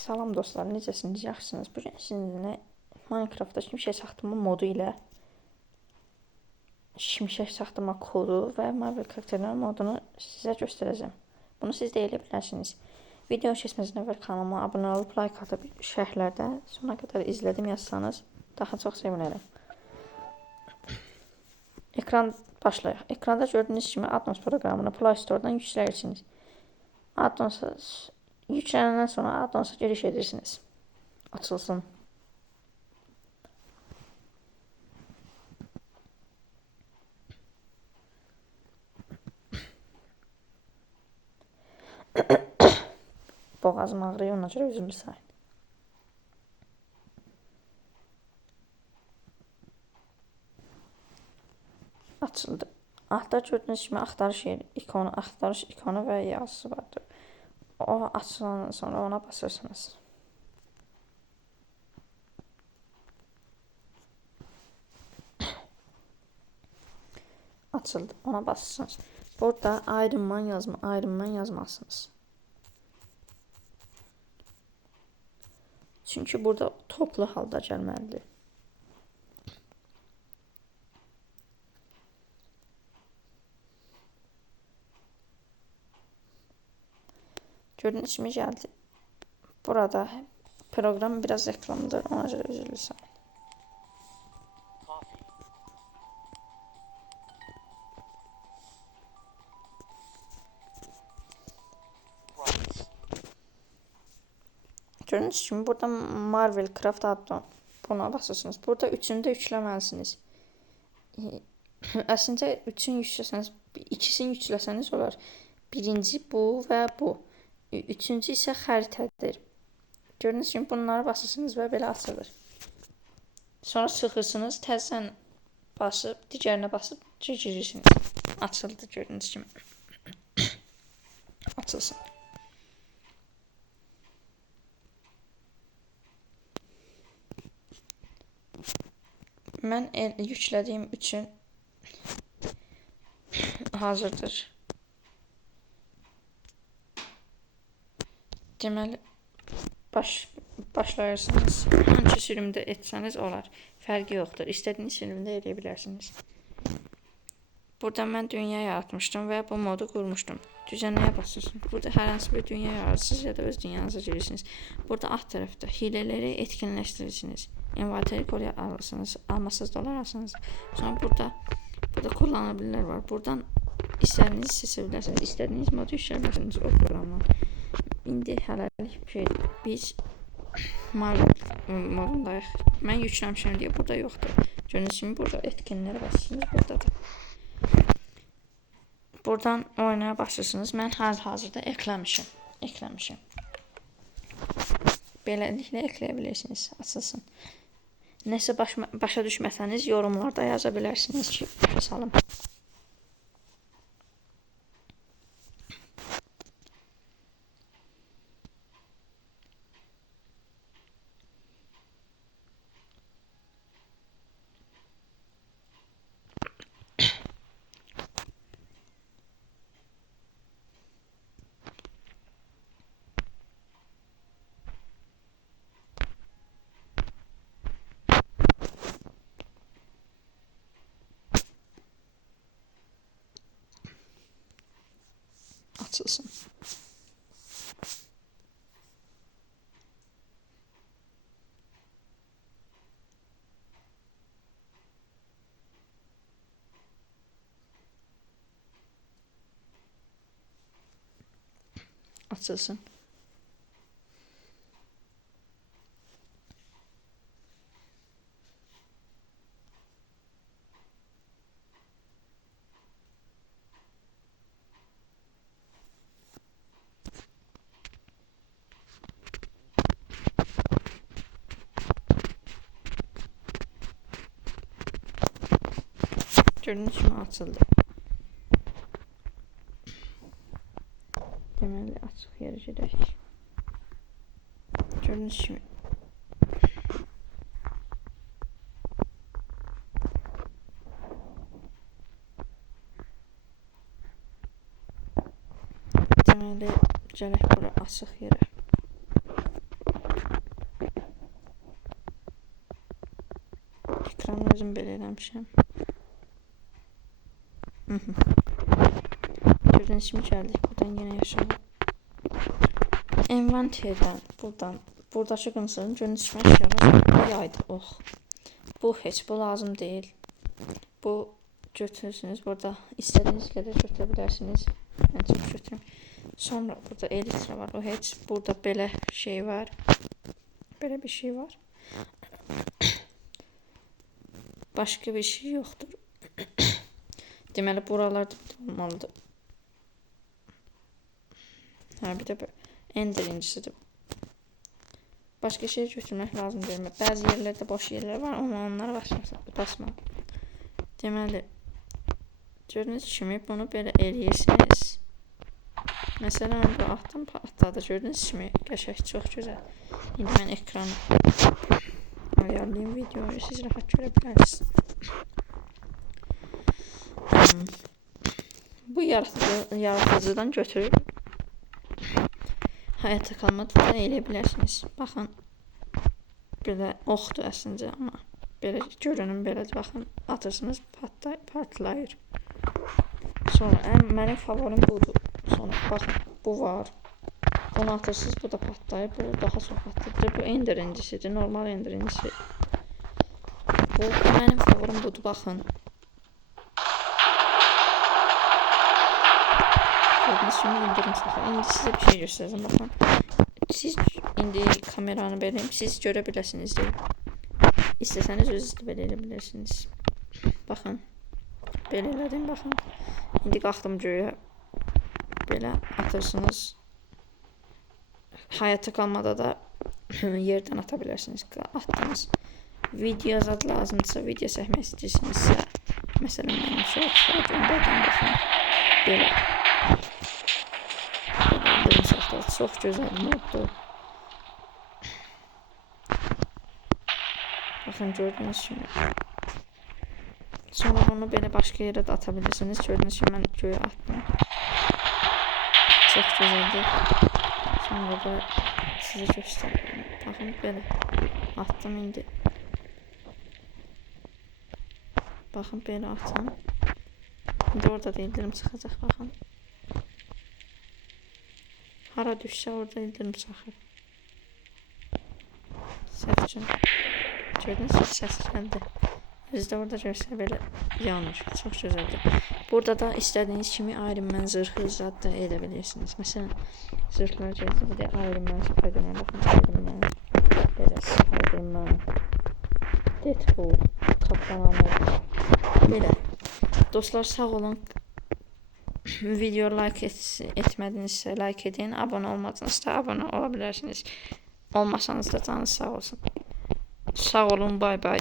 Salam dostlar, necəsiniz? Yaxşısınız? Bugün sizinlə Minecraftda şimşək çaxdırma modu ilə şimşək çaxdırma kodu və Marvel karakterlər modunu sizə göstərəcəm. Bunu siz də elə bilərsiniz. Video keçməzdən əvvəl kanalıma abunə olub, like atıb, şərhlərdə sona qədər izlədim yazsanız daha çox sevinərəm. Ekran başlayaq. Ekranda gördüyünüz kimi Addons proqramını Play Store-dan yükləyirsiniz. Addonsa yüklənəndən sonra Addonsa giriş edirsiniz. Açılsın. Boğazım ağrıyor, ona görə üzümü sayın. Açıldı. Altta gördüyünüz kimi axtarış ikonu və yazısı vardır. O açılandan sonra ona basırsınız. Açıldı. Ona basırsınız. Burada Iron Man yazmalısınız. Çünki burada toplu halda gəlməlidir. Gördüyünüz kimi gəldi. Burada program biraz reklamdır, ona görə üzülürsən. Gördüyünüz kimi burada Marvel Craft addon. Buna basırsınız. Burada üçünü də yükləməlisiniz. Əslində üçün yükləsəniz, ikisini yükləsəniz olar. Birinci bu və bu. Üçüncü isə xəritədir. Gördüyünüz kimi bunları basırsınız və belə açılır. Sonra çıxırsınız, təzədən basıb, digərinə basıb girirsiniz. Açıldı gördüyünüz kimi. Açılsın. Mən yüklədiyim üçün hazırdır. Deməli, başlayırsınız. Hangi sürümdə etsəniz olar. Fərqi yoxdur. İstədiyiniz sürümdə edə bilərsiniz. Burada mən dünya yaratmışdım və bu modu qurmuşdum. Düzənləyə basırsınız. Burada hər hansı bir dünya yaratırsınız ya da öz dünyanıza girirsiniz. Burada alt tərəfdə hilələri etkinləşdirirsiniz. Envanteri qoruya alırsınız. Almasız dolarırsınız. Sonra burada kullanılabilirlər var. Buradan istədiyiniz seçə bilərsiniz. İstədiyiniz modu yükləyə bilərsiniz o proqramdan. İndi hələlik biz Marvel modundayıq. Mən yükləmişəm deyə burada yoxdur. Gördüyünüz kimi burada etkinlərə basırsınız. Buradadır. Buradan oynaya basırsınız. Mən hal-hazırda ekləmişim. Beləliklə ekləyə bilirsiniz. Açılsın. Nəsə başa düşməsəniz yorumlarda yaza bilərsiniz ki, başa salım. Açılsın. Açılsın. Gördüyünüz kimi açıldı. Deməli, açıq yerə gedək. Gördüyünüz kimi. Deməli, gələk bura açıq yerə. saçlarımı özüm belə eləmişəm. Gördüyünüz kimi gəldik. Buradan yenə yaşam. Envanterdən buradakı qımsının gördüyünüz kimi əşyalar bu yaydı. Bu heç bu lazım deyil. Bu götürürsünüz. Burada istədiyiniz qədər götürə bilərsiniz. Mən çox götürüm. Sonra burada elitra var. O heç. Burada belə şey var. Belə bir şey var. Başqa bir şey yoxdur. Deməli buralarda olmalıdır. Bir də ender incisidir. Başqa şey götürmək lazım deyil. Bəzi yerlərdə boş yerlər var, onlara basma. Deməli, gördüyünüz kimi bunu belə eləyirsiniz. Məsələn, bu altdan patladı. Gördüyünüz kimi qəşəng, çox gözəl. İndi mən ekranı ayarlayayım videoyu, siz rahat görə bilərsiniz. Bu yaratıcıdan götürüb həyata qalmada da elə bilərsiniz. Baxın, belə oxdur əslində, amma belə görünüm belədir. Baxın, atırsınız, partlayır. Sonra mənim favorim budur. Sonra baxın, bu var. Bunu atırsınız, bu da patlayır. Bu daha çox patlayır. Bu ender incisidir, normal ender incisi. Bu mənim favorim budur, baxın. Şimdi indirim saxlayın. İndi sizə bir şey göstərəcəm, baxın. Siz indi kameranı beləyim, siz görə biləsiniz deyə. İstəsəniz özünüz də belə elə bilirsiniz. Baxın. Belə elədim, baxın. İndi qalxdım göyə. Belə atırsınız. Həyata qalmada da yerdən ata bilərsiniz. Atdınız. Video zad lazımdırsa, video çəkmək istəyirsinizsə, məsələn, mənim şortlara göndərdim, baxın. Belə. Çox gözəl moddur. Baxın, gördüyünüz kimi. Sonra bunu belə başqa yerə də ata bilirsiniz. Gördüyünüz kimi mən göyə atdım. Çox gözəldir. Sonra da sizə göstərirəm. Baxın, belə atdım indi. Baxın, belə atdım. İndi orada da ildirim çıxacaq, baxın. Hara düşsə orada ildirim çıxır. Səs üçün. Gördünüz mü? Səs gəldi. Özü də orada görsə belə yanır. Çox gözəldir. Burada da istədiyiniz kimi Iron Man zırhı zad da edə bilirsiniz. Məsələn, zırhlar görsə bir də Iron Man, Spider-Man, baxın, Iron Man, belə Spider-Man, Deadpool, Kaptan Amerika. Belə. Dostlar, sağ olun. Video like etmədinizsə like edin, abone olmadınızsa abone ola bilərsiniz. Olmasanız da canınız sağ olsun. Sağ olun, bay bay.